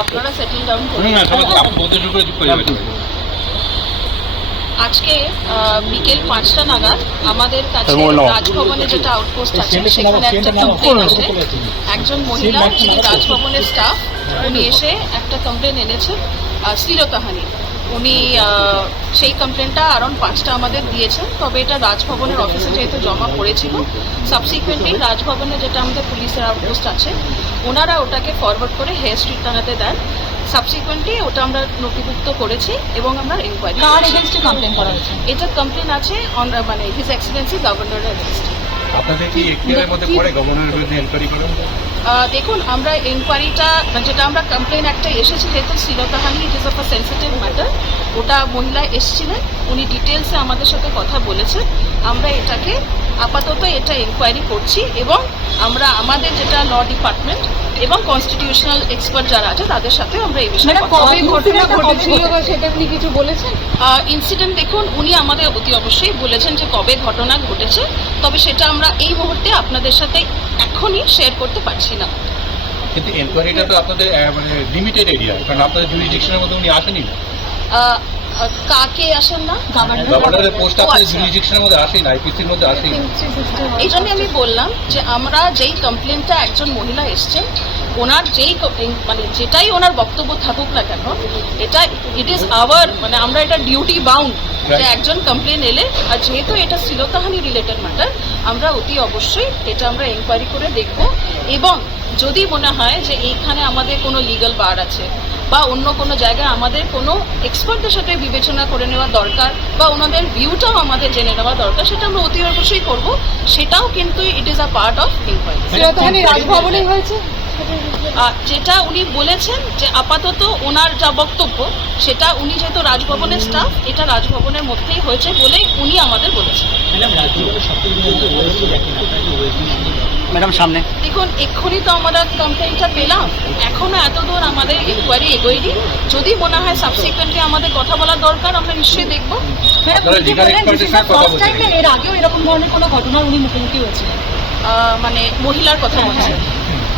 আপনারা settle down করুন। আজকে বিকেল 5টা নাগাদ আমাদের কাছে রাজভবনে যেটা আউটপোস্ট আছে সেখানে একটা কমপ্লেন আছে। একজন মহিলা, যিনি রাজভবনের স্টাফ, উনি এসে একটা কমপ্লেন এনেছেন শ্লীলতাহানি। উনি সেই কমপ্লেনটা অ্যারাউন্ড 5টা আমাদের দিয়েছেন, তবে এটা রাজভবনের অফিসে যেহেতু জমা পড়েছিল, সাবসিকুয়েন্টলি রাজভবনে যেটা আমাদের পুলিশের আউটপোস্ট আছে ওনারা ওটাকে ফরওয়ার্ড করে হেয়ার স্ট্রিট থানাতে দেন। সাবসিকুয়েন্টলি ওটা আমরা নথিভুক্ত করেছি এবং আমরা ইনকোয়ারি। কার এগেইনস্টে কমপ্লেন করা হয়েছে? এটা কমপ্লেন আছে মানে হিজ এক্সেলেন্সি গভর্নরের এগেইনস্টে। আপনাদের কি এখতিয়ারের মধ্যে পড়ে গভর্নরের বিরুদ্ধে এনকোয়ারি করেন? দেখুন, আমরা এনকোয়ারিটা যেটা আমরা কমপ্লেন একটা এসেছে, যেহেতু শ্লীলতাহানি it is of a sensitive matter, ওটা মহিলা এসেছিলেন, উনি ডিটেলসে আমাদের সাথে কথা বলেছেন। আমরা এটাকে আপাতত এটা এনকোয়ারি করছি এবং আমরা আমাদের যেটা ল ডিপার্টমেন্ট এবং কনস্টিটিউশনাল এক্সপার্ট যারা আছে তাদের সাথে আমরা এই বিষয়ে কিছু বলেছেন। ইনসিডেন্ট দেখুন, উনি আমাদের অতি অবশ্যই বলেছেন যে কবে ঘটনা ঘটেছে, তবে সেটা আমরা এই মুহূর্তে আপনাদের সাথে এখনই শেয়ার করতে পারছি না। কিন্তু এনকোয়ারিটা তো আপনাদের মানে লিমিটেড এরিয়া, কারণ আপনাদের জুরিসডিকশনের মধ্যে উনি আসেনি। কাকে আসেন না? গভর্নরের পোস্ট আপনাদের জুরিসডিকশনের মধ্যে আসেনি, আইপিসির মধ্যে আসেনি। এই জন্য আমি বললাম যে আমরা যেই কমপ্লেনটা একজন মহিলা এসছেন, ওনার যেই মানে যেটাই ওনার বক্তব্য থাকুক না কেন, এটা ইট ইজ আওয়ার মানে আমরা এটা ডিউটি বাউন্ড যে একজন কমপ্লেন এলে, আর যেহেতু এটা শ্লীলতাহানি রিলেটেড ম্যাটার, আমরা অতি অবশ্যই এটা আমরা এনকোয়ারি করে দেখব এবং যদি মনে হয় যে এইখানে আমাদের কোনো লিগ্যাল বার আছে বা অন্য কোনো জায়গায় আমাদের কোনো এক্সপার্টদের সাথে বিবেচনা করে নেওয়া দরকার বা ওনাদের ভিউটাও আমাদের জেনে নেওয়া দরকার, সেটা আমরা অতি অবশ্যই করব। সেটাও কিন্তু it is a part of inquiry. রাজভবনেই হয়েছে যেটা উনি বলেছেন যে আপাতত ওনার যা বক্তব্য, সেটা উনি যেহেতু রাজভবনের স্টাফ, এটা রাজভবনের মধ্যেই হয়েছে বলে উনি আমাদের বলেছেন। ম্যাডাম সামনে দেখুন, এক্ষুনি তো আমরা কমপ্লেনটা পেলাম, এখনো এত দূর আমাদের ইনকোয়ারি এগোয়নি। যদি মনে হয় সাবসিকুয়েন্টলি আমাদের কথা বলার দরকার, আমরা নিশ্চয়ই দেখব। এর আগেও এরকম ধরনের কোনো ঘটনার উনি মুখোমুখি হয়েছিলেন? মানে মহিলার কথা বলছেন?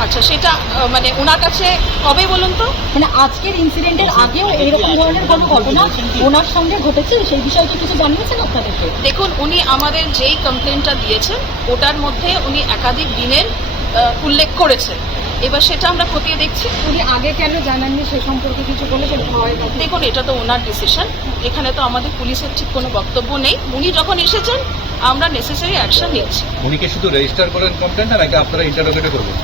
আচ্ছা, সেটা মানে ওনার কাছে কবে বলুন তো? মানে আজকের ইনসিডেন্টের আগেও এরকম ধরনের কোনো ঘটনা ওনার সঙ্গে ঘটেছে, সেই বিষয়টি কিছু জানিয়েছেন আপনাদেরকে? দেখুন, উনি আমাদের যেই কমপ্লেনটা দিয়েছেন ওটার মধ্যে উনি একাধিক দিনের উল্লেখ করেছেন। এবার সেটা আমরা খতিয়ে দেখছি। উনি আগে কেন জানাননি সে সম্পর্কে কিছু বলেছেন? দেখুন, এটা তো ওনার ডিসিশন, এখানে তো আমাদের পুলিশের ঠিক কোনো বক্তব্য নেই। উনি যখন এসেছেন আমরা নেসেসারি অ্যাকশন নিচ্ছি। উনি কি শুধু রেজিস্টার করেন কমপ্লেনটা, নাকি আপনারা ইন্টারোগেটও করবেন?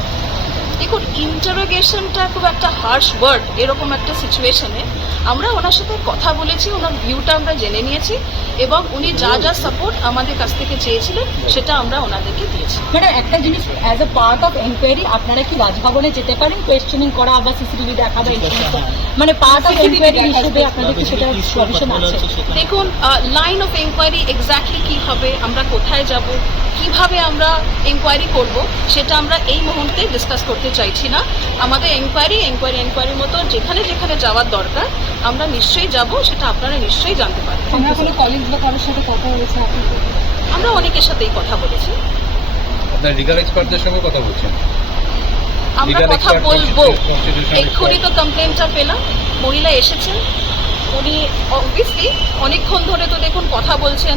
দেখুন, ইন্টারোগেশনটা খুব একটা হার্শ ওয়ার্ড। এরকম একটা সিচুয়েশনে আমরা ওনার সাথে কথা বলেছি, ওনার ভিউটা আমরা জেনে নিয়েছি এবং উনি যা যা সাপোর্ট আমাদের কাছ থেকে চেয়েছিলেন সেটা আমরা ওনাদেরকে দিয়েছি। ম্যাডাম, একটা জিনিস, as a part of enquiry আপনারা কি রাজভবনে যেতে পারেন কোয়েশ্চেনিং করা বা সিসিটিভি দেখা বা মানে পার্ট অফ এনকোয়ারি হিসেবে আপনাদের কি সেটা পারমিশন আছে? দেখুন, লাইন অফ এনকোয়ারি এক্স্যাক্টলি কি হবে, আমরা কোথায় যাব, কিভাবে আমরা এনকোয়ারি করব, সেটা আমরা এই মুহূর্তে ডিসকাস করতে চাইছি না। আমাদের এনকোয়ারির মতো যেখানে যেখানে যাওয়ার দরকার আমরা নিশ্চয়ই যাব, সেটা আপনারা নিশ্চয়ই জানতে পারবেন। আমরা কোনো কলিগ বা কারোর সাথে কথা বলেছি? আমরা অনেকের সাথেই কথা বলেছি। আপনার লিগ্যাল এক্সপার্টদের সঙ্গে কথা বলছেন? আমরা কথা বলবো। এক্ষুনি তো কমপ্লেনটা পেলাম, মহিলা এসেছেন, উনি অবভিয়াসলি অনেকক্ষণ ধরে তো দেখুন কথা বলছেন,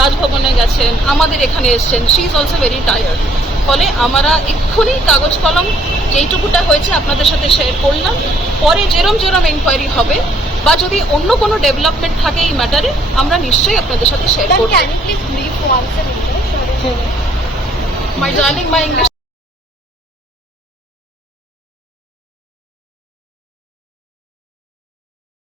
রাজভবনে গেছেন, আমাদের এখানে এসছেন। She is also very tired. ফলে আমরা এক্ষুনি কাগজ কলম যেইটুকুটা হয়েছে আপনাদের সাথে শেয়ার করলাম। পরে যেরম এনকোয়ারি হবে বা যদি অন্য কোনো ডেভেলপমেন্ট থাকে এই ম্যাটারে, আমরা নিশ্চয়ই আপনাদের সাথে শেয়ার করব। My darling, my English